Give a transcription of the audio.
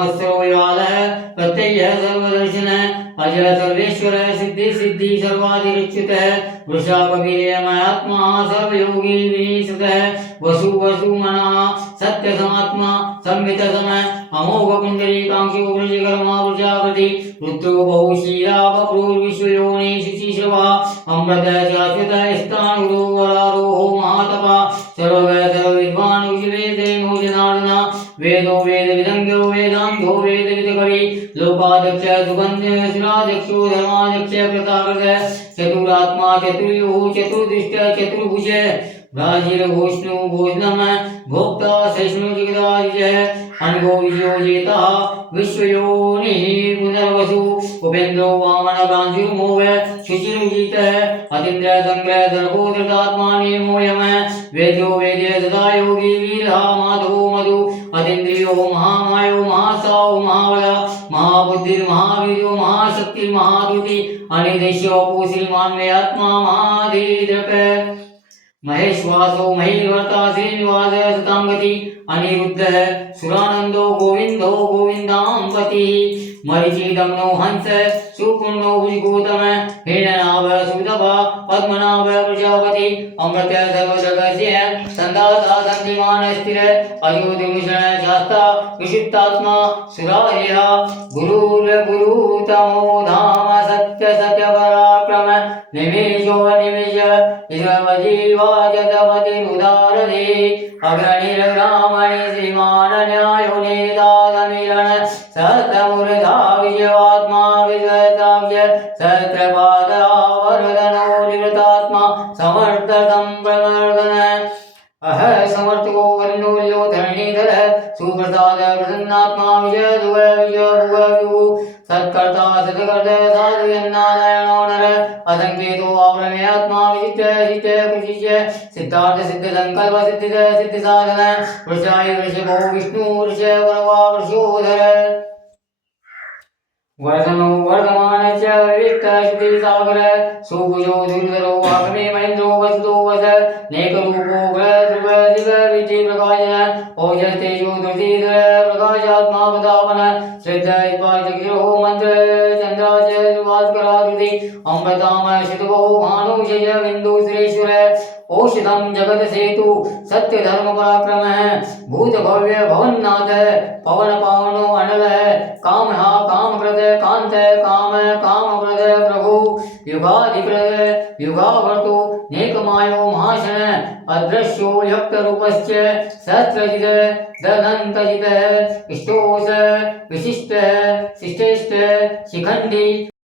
संवत्सरो विवादः प्रत्ययः सर्वदर्शनः अजय सर्वेश्वर सिद्धि सिद्धि सर्वाधिरुच्युतः वृषाकवीर्यमयात्मा सर्वयोगी विनीसुतः वसु वसुमनः सत्य समात्मा संवित समय अमोघ कुंडली कांक्षी वृषकर्मा प्रजापति रुद्रो बहुशीला बक्रूर्विश्वयोनि शुचिश्रवा अमृत शाश्वत स्थाणुरो वरारोहो महातपा सर्वज्ञ सर्वविद्वान् उज्वेदेनो जनार्दन वेदो वेद विदंगो वेदांतो वेद विदकवि लोकाध्यक्ष सुगंध सुराध्यक्षो धर्माध्यक्ष कृताकृत चतुरात्मा चतुर्यो चतुर्दृष्ट चतुर्भुज राजीर घोष्णु भोजनम भोक्ता सहिष्णु जगदादिजय अनगो विजयो जेता विश्वयोनि पुनर्वसु उपेन्द्रो वामन गांधीर्मोह शुचिरुजित अतीन्द्र संग्रह दर्भोदृतात्मा निर्मोयम वेद्यो वेद्य सदा योगी वीरः माधवो मधु अतीन्द्रियो महामायो महासाओ महाबला महाबुद्धिर्महावीर्यो महाशक्ति महादुति अनिदेश्यो श्रीमान में आत्मा महाधीरप महेश्वासो महिर्वर्ता श्रीनिवास सतांगति अनिरुद्ध सुरानंदो गोविंदो गोविंदांपति मरीचिदम्नो हंस सुपुर्णो भुजगौतम हिरण्यनाभ सुदभा पद्मनाभ प्रजापति अमृत सर्वजगस्य संदाता संधिमान स्थिर अयोधिमिश्रण शास्ता विशुद्धात्मा सुरार्यः गुरुर्गुरुतमो धाम सत्य सत्य पराक्रम निमेषो निमेष ईश्वरजीवा जगपति उदारदे अग्रणिर्ग्रामणि श्रीमान न्यायो नेतादमिरण सहस्रमूर्धा विजयात्मा विजयताव्य सहस्रपादावरदनो निवृतात्मा समर्थ संप्रवर्धन अह समर्थको वरिणोल्यो धरणीधर सुप्रसाद प्रसन्नात्मा विजय दुव सत्कर्ता सत्कर्ता साधुनारायणो नर असंकेतो आव्रमेयात्मा विचित्र सिद्ध कुचिच सिद्धार्थ सिद्ध संकल्प सिद्ध सिद्ध साधन वृषाय वृषभो विष्णु वृष वरवा वृषोधर वर्धनो वर्धमान च विविक्त श्रुति सागर सुभुजो दुर्धरो आगमे महेन्द्रो वसुतो वस नेकरूपो ग्रह ध्रुव दिव विधि प्रकाशन ओजस तेजो दुर्धीधर प्रकाशात्मा प्रतापन श्रद्धा इत्वाचक्षुरो मंत्र चंद्राच भास्कराकृति अमृताम शितवो भानुशय बिंदु सुरेश्वर औषधम जगत सेतु सत्य धर्म पराक्रम भूत भव्य भवन्नाथ पवन पावनो अनल काम कामप्रद कांत काम कामप्रद प्रभु युगाधिकृत युगावर्तो नेकमायो महाशन अदृश्यो यक्त रूपश्च सहस्रजित ददन्तजित इष्टोस विशिष्ट शिष्टेष्ट शिखंडी